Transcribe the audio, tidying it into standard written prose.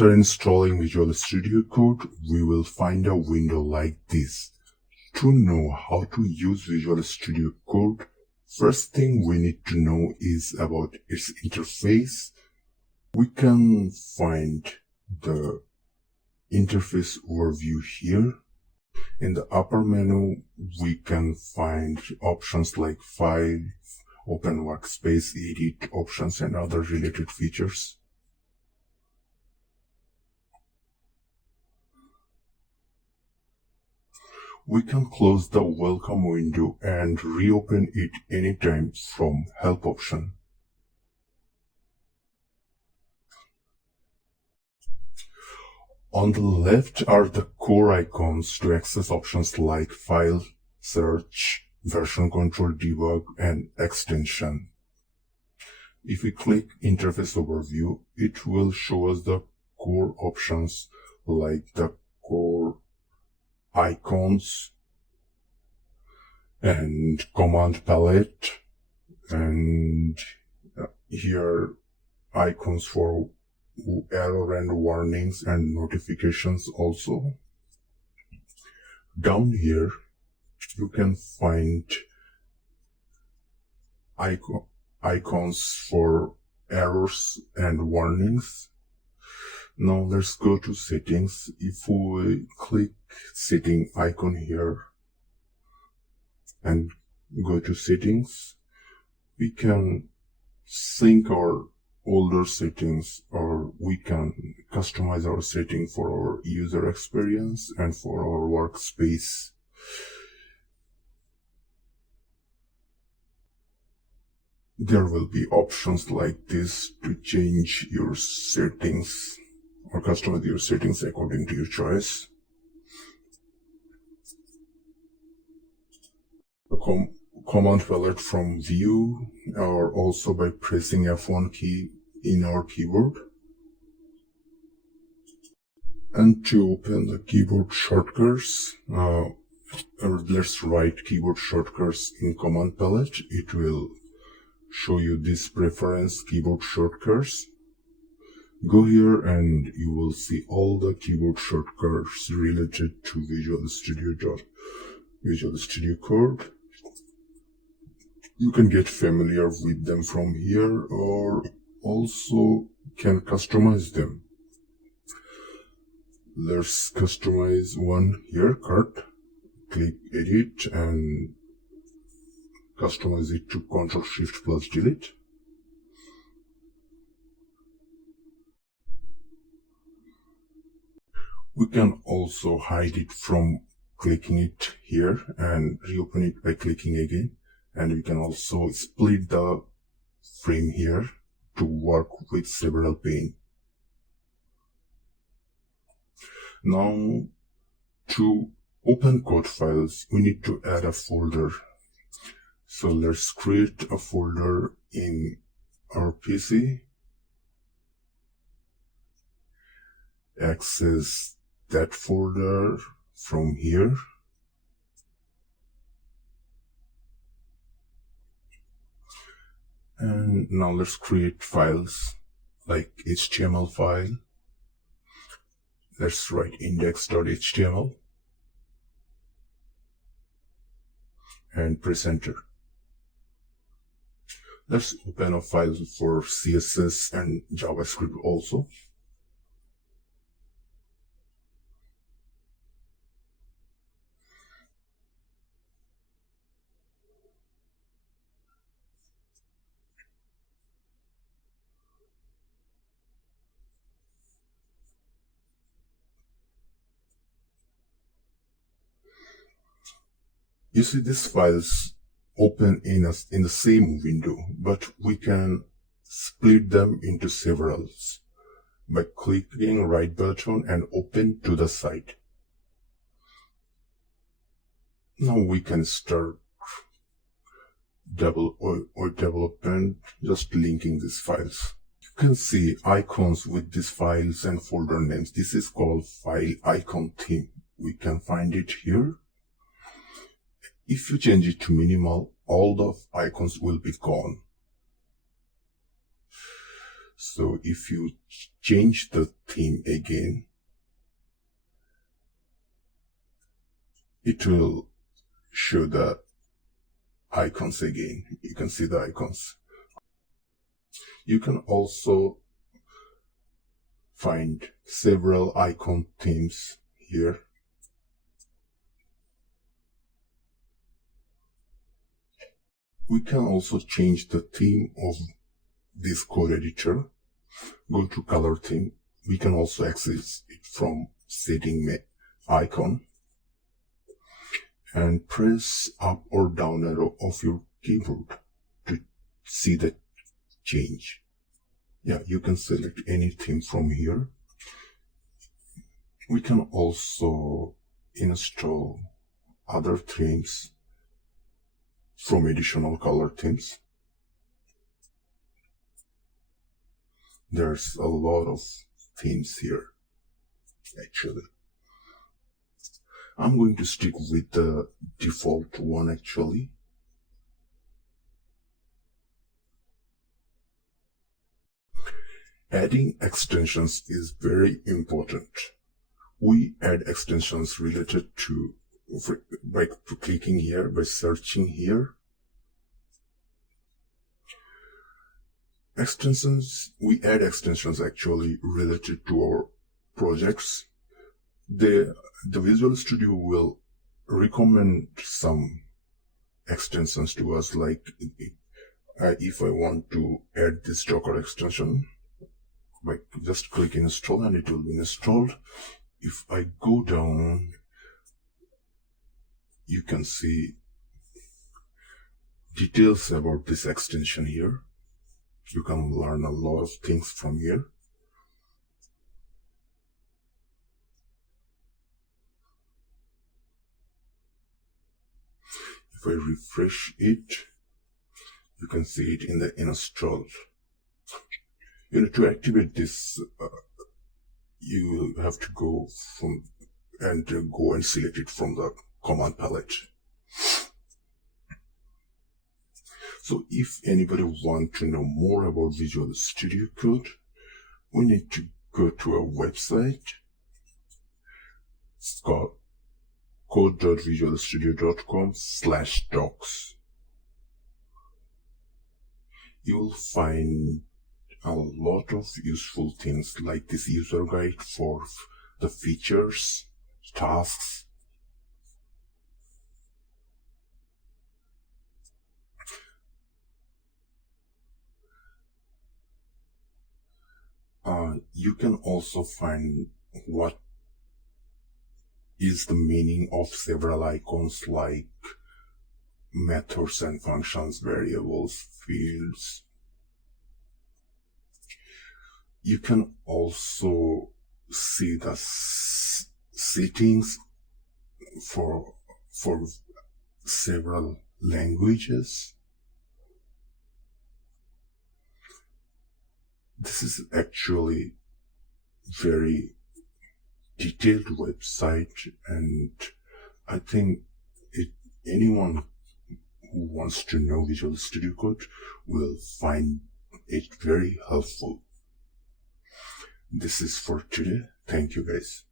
After installing Visual Studio Code, we will find a window like this. To know how to use Visual Studio Code, first thing we need to know is about its interface. We can find the interface overview here. In the upper menu, we can find options like File, Open Workspace, Edit options, and other related features. We can close the Welcome window and reopen it anytime from Help option. On the left are the core icons to access options like File, Search, Version Control, Debug, and Extension. If we click Interface Overview, it will show us the core options like the core icons and command palette, and here icons for error and warnings and notifications also. Down here you can find icons for errors and warnings. Now let's go to settings. If we click setting icon here and go to settings, we can sync our older settings, or we can customize our setting for our user experience and for our workspace. There will be options like this to change your settings or customize your settings according to your choice. The command palette from View, or also by pressing F1 key in our keyboard. And to open the keyboard shortcuts, let's write keyboard shortcuts in command palette. It will show you this preference keyboard shortcuts. Go here and you will see all the keyboard shortcuts related to Visual Studio Code. You can get familiar with them from here, or also can customize them. Let's customize one here, Cut. Click Edit and customize it to Ctrl+Shift+Delete. We can also hide it from clicking it here and reopen it by clicking again. And we can also split the frame here to work with several panes. Now, to open code files, we need to add a folder. So let's create a folder in our PC. Access that folder from here. And now let's create files like HTML file. Let's write index.html and press enter. Let's open a file for CSS and JavaScript also. You see these files open in the same window, but we can split them into severals by clicking right button and open to the side. Now we can start development, just linking these files. You can see icons with these files and folder names. This is called file icon theme. We can find it here. If you change it to minimal, all the icons will be gone. So if you change the theme again, it will show the icons again. You can see the icons. You can also find several icon themes here. We can also change the theme of this code editor. Go to color theme. We can also access it from setting icon and press up or down arrow of your keyboard to see the change. Yeah, you can select any theme from here. We can also install other themes from additional color themes. There's a lot of themes here, actually. I'm going to stick with the default one, actually. Adding extensions is very important. We add extensions related to by clicking here, by searching here. We add extensions actually related to our projects. The Visual Studio will recommend some extensions to us, like if I want to add this Docker extension, by just click install and it will be installed. If I go down, you can see details about this extension here. You can learn a lot of things from here. If I refresh it, you can see it in the install. To activate this, you have to go and select it from the command palette. So if anybody wants to know more about Visual Studio Code, we need to go to our website. It's called code.visualstudio.com/docs. You will find a lot of useful things like this user guide for the features, tasks. You can also find what is the meaning of several icons like methods and functions, variables, fields. You can also see the settings for several languages. This is actually very detailed website, and I think anyone who wants to know Visual Studio Code will find it very helpful. This is for today. Thank you, guys.